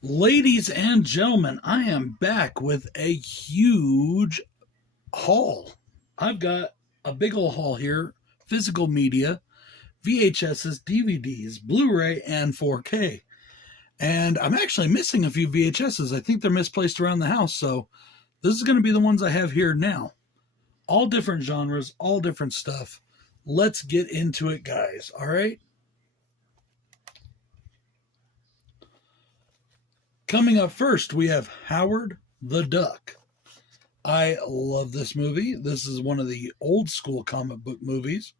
Ladies and gentlemen, I am back with a huge haul. I've got a big old haul here, physical media, VHSs, DVDs, Blu-ray, and 4K. And I'm actually missing a few VHSs. I think they're misplaced around the house, so this is going to be the ones I have here now. All different genres, all different stuff. Let's get into it, guys. All right? Coming up first, we have Howard the Duck. I love this movie. This is one of the old school comic book movies.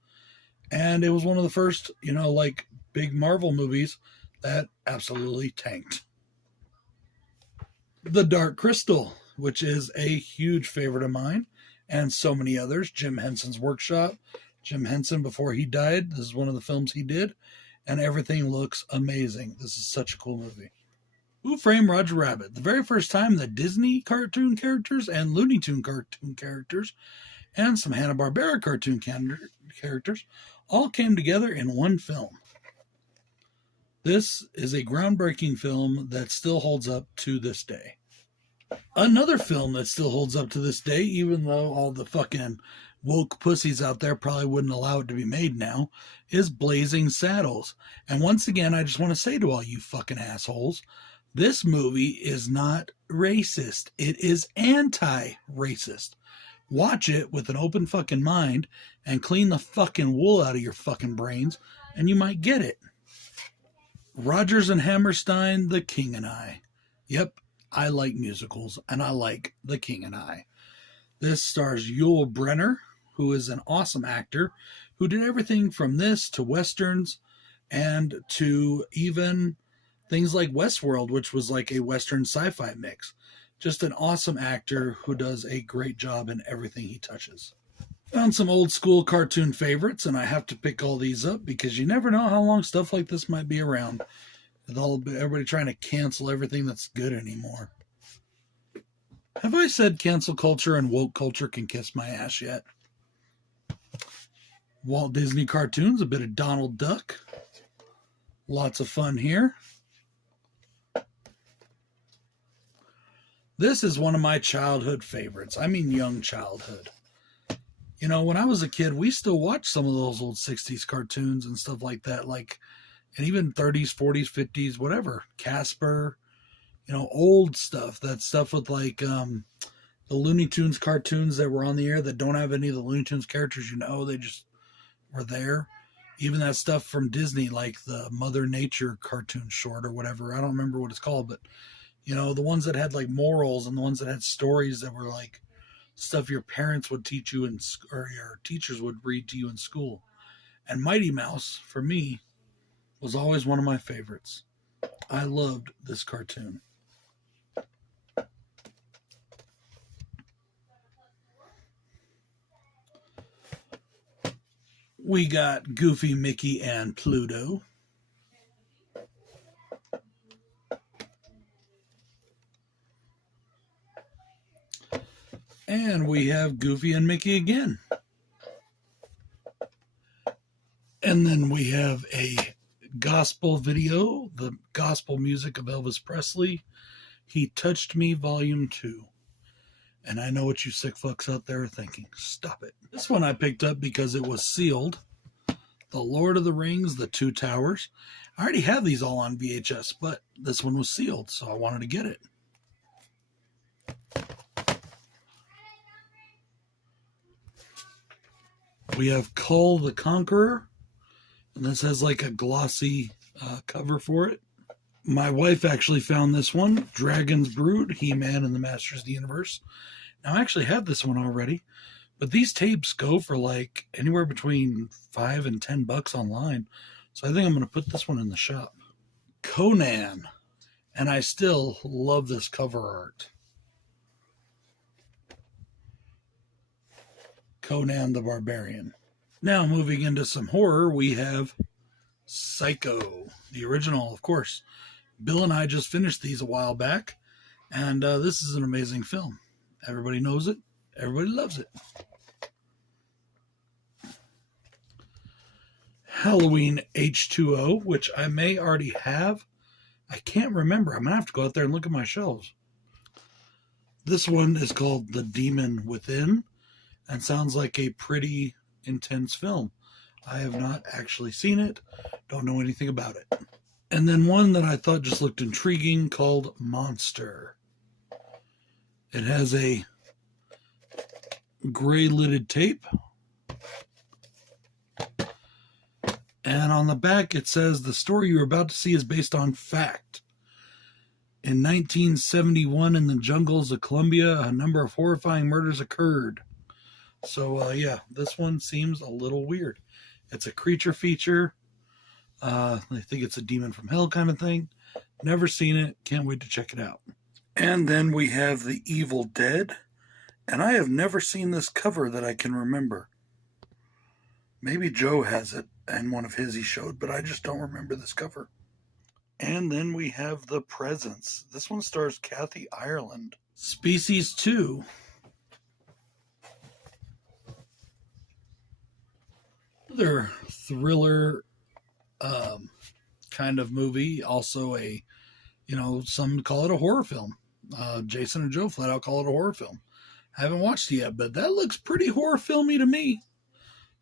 And it was one of the first, like big Marvel movies that absolutely tanked. The Dark Crystal, which is a huge favorite of mine and so many others. Jim Henson's Workshop. Jim Henson, before he died, this is one of the films he did. And everything looks amazing. This is such a cool movie. Who Framed Roger Rabbit? The very first time that Disney cartoon characters and Looney Tune cartoon characters and some Hanna-Barbera cartoon characters all came together in one film. This is a groundbreaking film that still holds up to this day. Another film that still holds up to this day, even though all the fucking woke pussies out there probably wouldn't allow it to be made now, is Blazing Saddles. And once again, I just want to say to all you fucking assholes, this movie is not racist. It is anti-racist. Watch it with an open fucking mind and clean the fucking wool out of your fucking brains, and you might get it. Rodgers and Hammerstein, The King and I. Yep, I like musicals, and I like The King and I. This stars Yul Brynner, who is an awesome actor, who did everything from this to westerns and to even things like Westworld, which was like a Western sci-fi mix. Just an awesome actor who does a great job in everything he touches. Found some old school cartoon favorites, and I have to pick all these up because you never know how long stuff like this might be around. With everybody trying to cancel everything that's good anymore. Have I said cancel culture and woke culture can kiss my ass yet? Walt Disney cartoons, a bit of Donald Duck. Lots of fun here. This is one of my childhood favorites. I mean, young childhood. When I was a kid, we still watched some of those old 60s cartoons and stuff like that, and even 30s, 40s, 50s, whatever. Casper, old stuff. That stuff with the Looney Tunes cartoons that were on the air that don't have any of the Looney Tunes characters, they just were there. Even that stuff from Disney, like the Mother Nature cartoon short or whatever. I don't remember what it's called, but the ones that had like morals and the ones that had stories that were like stuff your parents would teach you or your teachers would read to you in school. And Mighty Mouse, for me, was always one of my favorites. I loved this cartoon. We got Goofy, Mickey, and Pluto. And we have Goofy and Mickey again. And then we have a gospel video, the gospel music of Elvis Presley, He Touched Me, Volume 2. And I know what you sick fucks out there are thinking. Stop it. This one I picked up because it was sealed. The Lord of the Rings, The Two Towers. I already have these all on VHS, but this one was sealed, so I wanted to get it. We have Kull the Conqueror, and this has like a glossy cover for it. My wife actually found this one, Dragon's Brood, He-Man and the Masters of the Universe. Now, I actually have this one already, but these tapes go for like anywhere between $5 and $10 online, so I think I'm going to put this one in the shop. Conan, and I still love this cover art. Conan the Barbarian. Now, moving into some horror, we have Psycho, the original, of course. Bill and I just finished these a while back, and this is an amazing film. Everybody knows it. Everybody loves it. Halloween H2O, which I may already have I can't remember. I'm going to have to go out there and look at my shelves. This one is called The Demon Within and sounds like a pretty intense film. I have not actually seen it. Don't know anything about it. And then one that I thought just looked intriguing called Monster. It has a gray lidded tape. And on the back it says the story you're about to see is based on fact. In 1971 in the jungles of Colombia, a number of horrifying murders occurred. So yeah, this one seems a little weird. It's a creature feature. I think it's a demon from hell kind of thing. Never seen it. Can't wait to check it out. And then we have The Evil Dead. And I have never seen this cover that I can remember. Maybe Joe has it in one of his he showed, but I just don't remember this cover. And then we have The Presence. This one stars Kathy Ireland. Species 2. Another thriller kind of movie. Also a, some call it a horror film. Jason and Joe flat out call it a horror film. I haven't watched it yet, but that looks pretty horror filmy to me.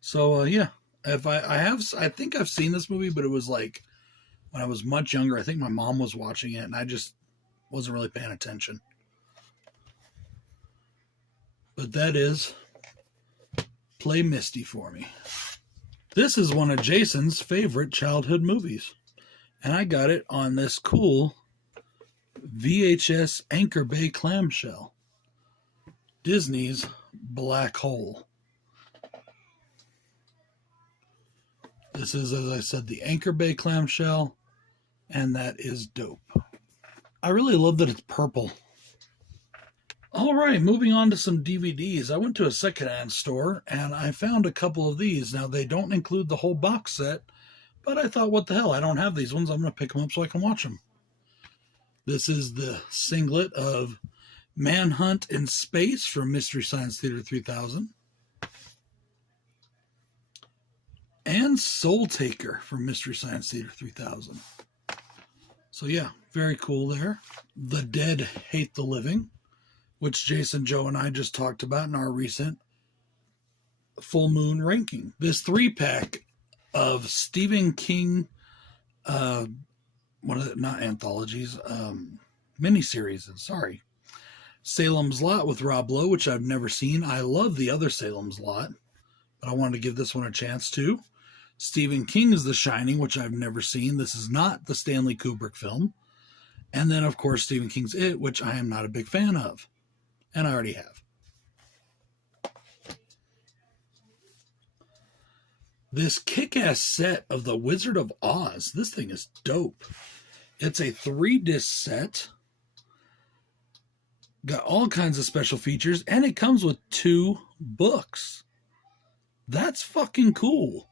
So yeah, if I think I've seen this movie, but it was like when I was much younger. I think my mom was watching it, and I just wasn't really paying attention. But that is Play Misty for Me. This is one of Jason's favorite childhood movies. And I got it on this cool VHS Anchor Bay clamshell. Disney's Black Hole. This is, as I said, the Anchor Bay clamshell. And that is dope. I really love that it's purple. All right, moving on to some DVDs. I went to a secondhand store and I found a couple of these. Now, they don't include the whole box set, but I thought, what the hell? I don't have these ones. I'm going to pick them up so I can watch them. This is the singlet of Manhunt in Space from Mystery Science Theater 3000. And Soul Taker from Mystery Science Theater 3000. So yeah, very cool there. The Dead Hate the Living, which Jason, Joe, and I just talked about in our recent full moon ranking. This 3-pack of Stephen King, not anthologies, miniseries, sorry. Salem's Lot with Rob Lowe, which I've never seen. I love the other Salem's Lot, but I wanted to give this one a chance too. Stephen King's The Shining, which I've never seen. This is not the Stanley Kubrick film. And then, of course, Stephen King's It, which I am not a big fan of. And I already have. This kick-ass set of The Wizard of Oz. This thing is dope. It's a 3-disc set. Got all kinds of special features. And it comes with 2 books. That's fucking cool.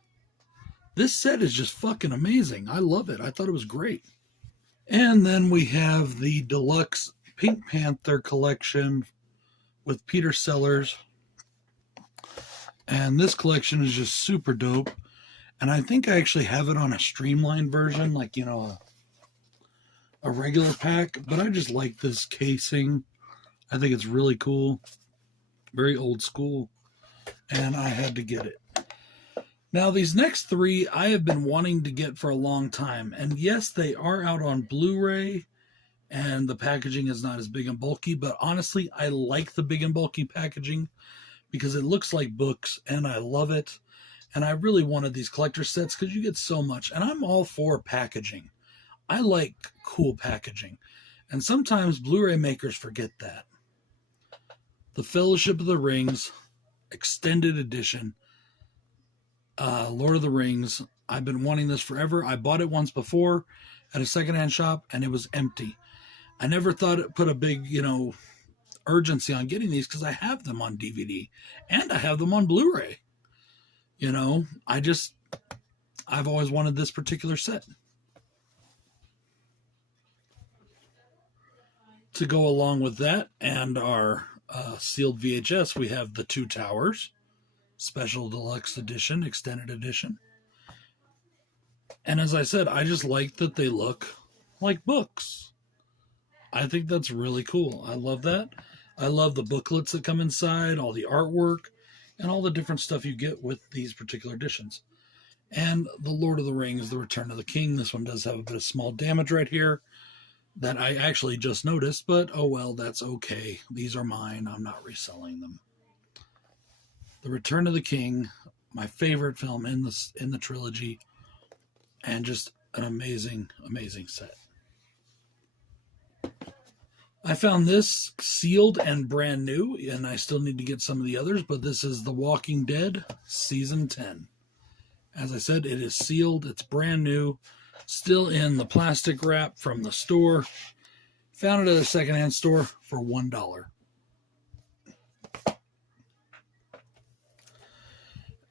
This set is just fucking amazing. I love it. I thought it was great. And then we have the deluxe Pink Panther collection with Peter Sellers. And this collection is just super dope. And I think I actually have it on a streamlined version, like, a regular pack. But I just like this casing. I think it's really cool. Very old school. And I had to get it. Now, these next 3 I have been wanting to get for a long time. And yes, they are out on Blu-ray. And the packaging is not as big and bulky. But honestly, I like the big and bulky packaging because it looks like books. And I love it. And I really wanted these collector sets because you get so much. And I'm all for packaging. I like cool packaging. And sometimes Blu-ray makers forget that. The Fellowship of the Rings Extended Edition. Lord of the Rings. I've been wanting this forever. I bought it once before at a secondhand shop and it was empty. I never thought it put a big, urgency on getting these because I have them on DVD and I have them on Blu-ray. I've always wanted this particular set. To go along with that and our sealed VHS, we have The Two Towers. Special Deluxe Edition, Extended Edition. And as I said, I just like that they look like books. I think that's really cool. I love that. I love the booklets that come inside, all the artwork, and all the different stuff you get with these particular editions. And The Lord of the Rings, The Return of the King. This one does have a bit of small damage right here that I actually just noticed, but oh well, that's okay. These are mine. I'm not reselling them. The Return of the King, my favorite film in the trilogy, and just an amazing, amazing set. I found this sealed and brand new, and I still need to get some of the others, but this is The Walking Dead Season 10. As I said, it is sealed. It's brand new. Still in the plastic wrap from the store. Found it at a secondhand store for $1.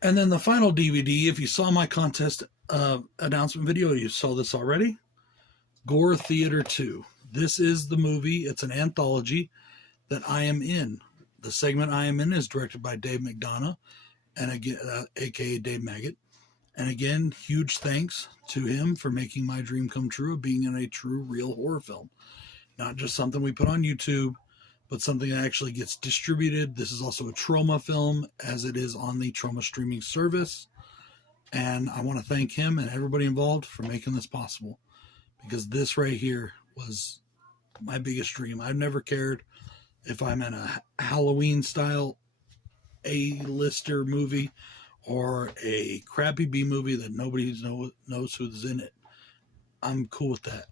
And then the final DVD, if you saw my contest announcement video, you saw this already. Gore Theater 2. This is the movie. It's an anthology that I am in. The segment I am in is directed by Dave McDonough, and again, aka Dave Maggot. And again, huge thanks to him for making my dream come true of being in a true, real horror film. Not just something we put on YouTube, but something that actually gets distributed. This is also a Trauma film, as it is on the Trauma streaming service. And I want to thank him and everybody involved for making this possible, because this right here was my biggest dream. I've never cared if I'm in a Halloween-style A-lister movie or a crappy B movie that nobody knows who's in it. I'm cool with that.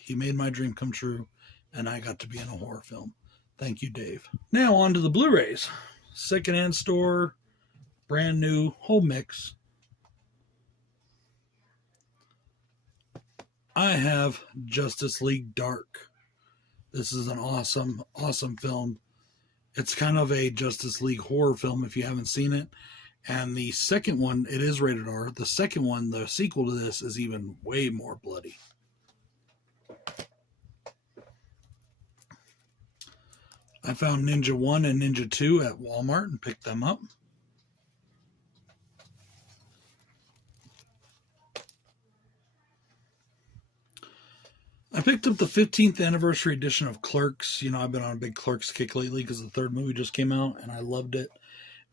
He made my dream come true, and I got to be in a horror film. Thank you, Dave. Now on to the Blu-rays. Secondhand store, brand new, whole mix. I have Justice League Dark. This is an awesome, awesome film. It's kind of a Justice League horror film if you haven't seen it. And the second one, it is rated R. The second one, the sequel to this, is even way more bloody. I found Ninja 1 and Ninja 2 at Walmart and picked them up. I picked up the 15th anniversary edition of Clerks. You know, I've been on a big Clerks kick lately because the third movie just came out, and I loved it.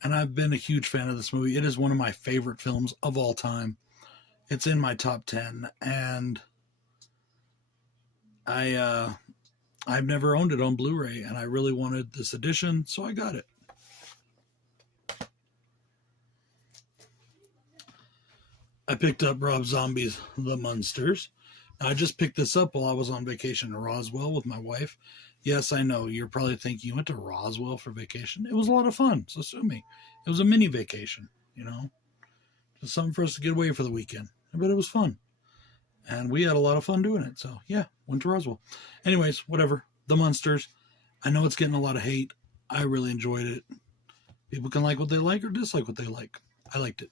And I've been a huge fan of this movie. It is one of my favorite films of all time. It's in my top 10, and I've never owned it on Blu-ray, and I really wanted this edition, so I got it. I picked up Rob Zombie's The Munsters. Now, I just picked this up while I was on vacation in Roswell with my wife. Yes, I know, you're probably thinking, you went to Roswell for vacation? It was a lot of fun, so sue me. It was a mini vacation, you know? Just something for us to get away for the weekend. But it was fun. And we had a lot of fun doing it, so yeah, went to Roswell. Anyways, whatever. The Munsters. I know it's getting a lot of hate. I really enjoyed it. People can like what they like or dislike what they like. I liked it.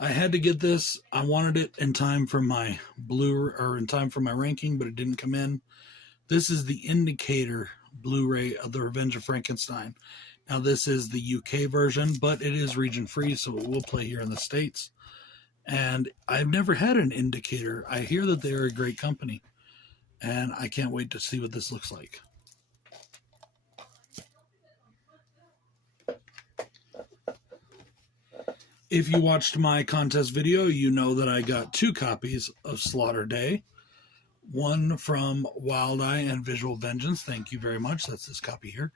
I had to get this. I wanted it in time for my in time for my ranking, but it didn't come in. This is the Indicator Blu-ray of The Revenge of Frankenstein. Now, this is the UK version, but it is region free, so it will play here in the States. And I've never had an Indicator. I hear that they're a great company, and I can't wait to see what this looks like. If you watched my contest video, you know that I got 2 copies of Slaughter Day. One from Wild Eye and Visual Vengeance. Thank you very much. That's this copy here.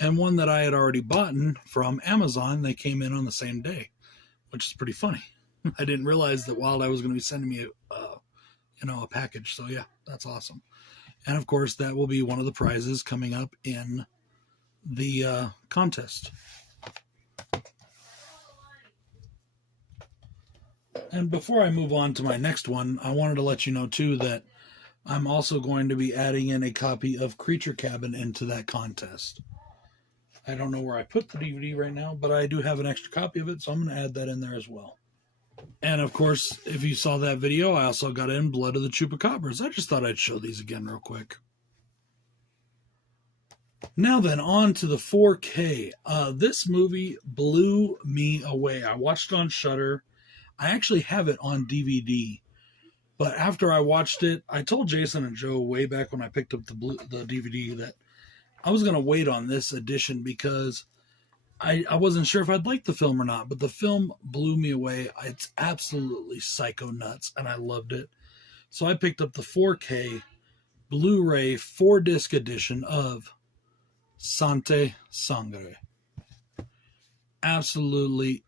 And one that I had already bought from Amazon. They came in on the same day, which is pretty funny. I didn't realize that Wild Eye was going to be sending me a package. So yeah, that's awesome. And of course, that will be one of the prizes coming up in the contest. And before I move on to my next one, I wanted to let you know, too, that I'm also going to be adding in a copy of Creature Cabin into that contest. I don't know where I put the DVD right now, but I do have an extra copy of it, so I'm going to add that in there as well. And, of course, if you saw that video, I also got in Blood of the Chupacabras. I just thought I'd show these again real quick. Now then, on to the 4K. This movie blew me away. I watched it on Shudder. I actually have it on DVD. But after I watched it, I told Jason and Joe way back when I picked up the DVD that I was going to wait on this edition because I wasn't sure if I'd like the film or not. But the film blew me away. It's absolutely psycho nuts, and I loved it. So I picked up the 4K Blu-ray 4-disc edition of Sante Sangre. Absolutely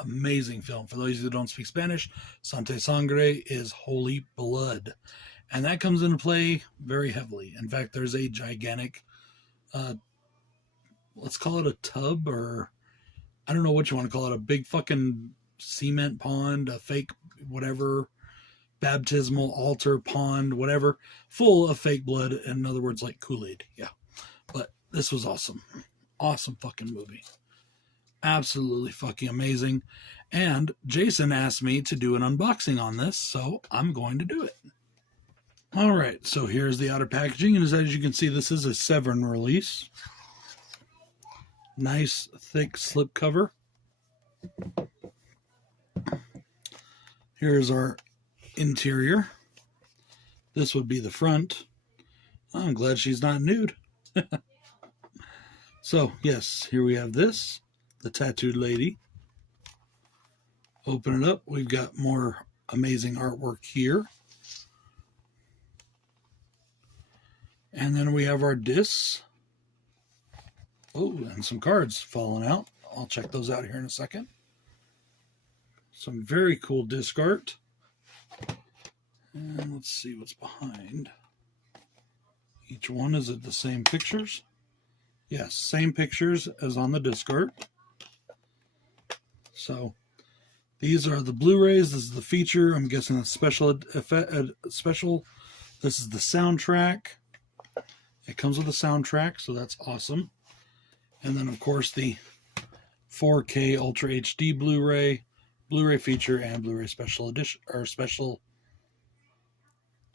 amazing film. For those who don't speak Spanish, Sante Sangre is holy blood. And that comes into play very heavily. In fact, there's a gigantic, let's call it a tub, or I don't know what you want to call it, a big fucking cement pond, a fake whatever, baptismal altar pond, whatever, full of fake blood. In other words, like Kool-Aid. Yeah. But this was awesome. Awesome fucking movie. Absolutely fucking amazing. And Jason asked me to do an unboxing on this, so I'm going to do it. All right, so here's the outer packaging, and as you can see, this is a Severn release. Nice thick slip cover. Here's our interior. This would be the front. I'm glad she's not nude. So, yes, here we have this. The tattooed lady. Open it up. We've got more amazing artwork here. And then we have our discs. Oh, and some cards falling out. I'll check those out here in a second. Some very cool disc art. And let's see what's behind. Each one, is it the same pictures? Yes, same pictures as on the disc art. So, these are the Blu-rays. This is the feature. I'm guessing it's special. This is the soundtrack. It comes with a soundtrack, so that's awesome. And then, of course, the 4K Ultra HD Blu-ray, Blu-ray feature, and Blu-ray special edition, or special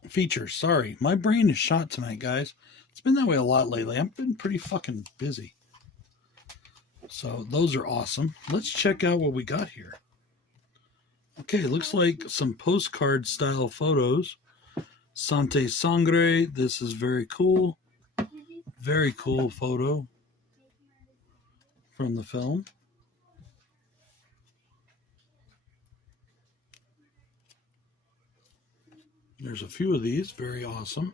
features. Sorry, my brain is shot tonight, guys. It's been that way a lot lately. I've been pretty fucking busy. So those are awesome. Let's check out what we got here. Okay, it looks like some postcard style photos. Sante Sangre. This is very cool. Very cool photo from the film. There's a few of these. Very awesome.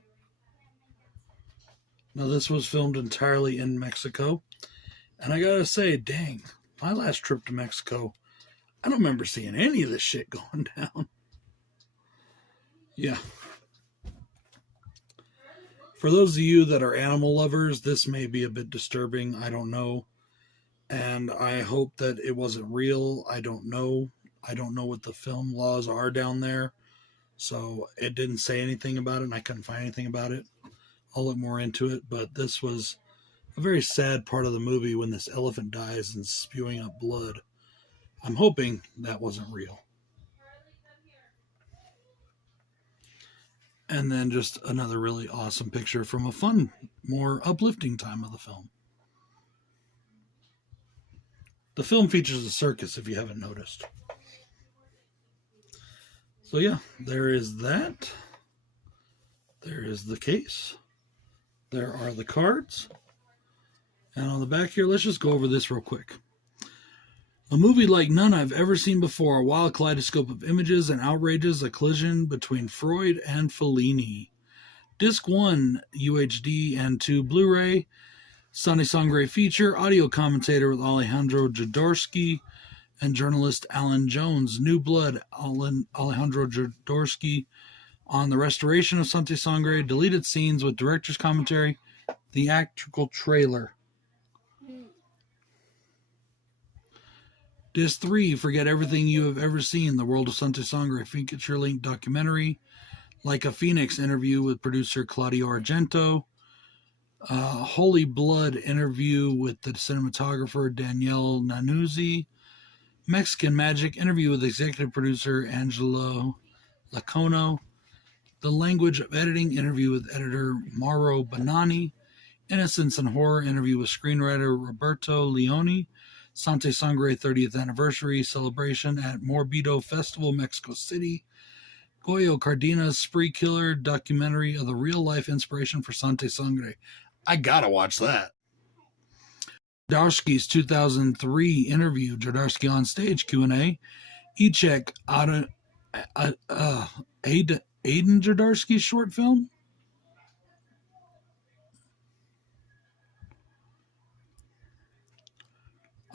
Now, this was filmed entirely in Mexico. And I gotta say, dang, my last trip to Mexico, I don't remember seeing any of this shit going down. Yeah. For those of you that are animal lovers, this may be a bit disturbing. I don't know. And I hope that it wasn't real. I don't know. I don't know what the film laws are down there. So it didn't say anything about it, and I couldn't find anything about it. I'll look more into it. But this was a very sad part of the movie when this elephant dies and spewing up blood. I'm hoping that wasn't real. And then just another really awesome picture from a fun, more uplifting time of the film. The film features a circus, if you haven't noticed. So yeah, there is that. There is the case. There are the cards. And on the back here, let's just go over this real quick. A movie like none I've ever seen before, a wild kaleidoscope of images and outrages, a collision between Freud and Fellini. Disc 1, UHD, and 2 Blu-ray. Sante Sangre feature, audio commentator with Alejandro Jodorowsky and journalist Alan Jones. New Blood, Alejandro Jodorowsky on the restoration of Sante Sangre, deleted scenes with director's commentary, theatrical trailer. Disc 3, Forget Everything You Have Ever Seen, The World of Sante Sangre feature-length documentary. Like a Phoenix interview with producer Claudio Argento. Holy Blood interview with the cinematographer Danielle Nanuzzi. Mexican Magic interview with executive producer Angelo Lacono. The Language of Editing interview with editor Mauro Bonanni. Innocence and Horror interview with screenwriter Roberto Leone. Sante Sangre 30th Anniversary Celebration at Morbido Festival, Mexico City. Goyo Cardenas Spree Killer documentary of the real-life inspiration for Sante Sangre. I gotta watch that. Jodorowsky's 2003 interview, Jodorowsky on Stage Q&A. Echek Aiden Jodorowsky's short film.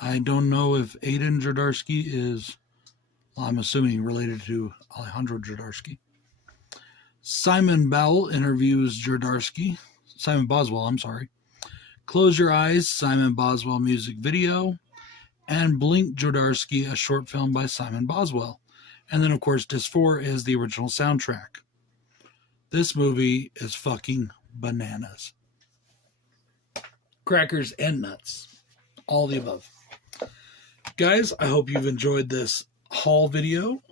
I don't know if Aiden Jodorowsky is, well, I'm assuming related to Alejandro Jodorowsky. Simon Bowell interviews Jodorowsky. Simon Boswell, I'm sorry. Close Your Eyes, Simon Boswell music video. And Blink Jodorowsky, a short film by Simon Boswell. And then, of course, Disc 4 is the original soundtrack. This movie is fucking bananas. Crackers and nuts. All the above. Guys, I hope you've enjoyed this haul video.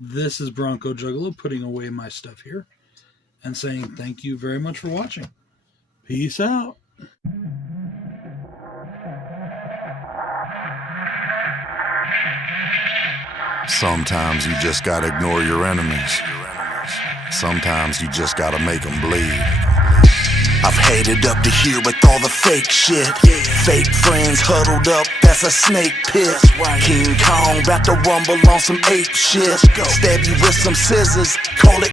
This is Bronco Juggalo putting away my stuff here and saying thank you very much for watching. Peace out. Sometimes you just gotta ignore your enemies. Sometimes you just gotta make them bleed. I've headed up to here with all the fake shit. Fake friends huddled up, that's a snake pit. King Kong about to rumble on some ape shit. Stab you with some scissors, call it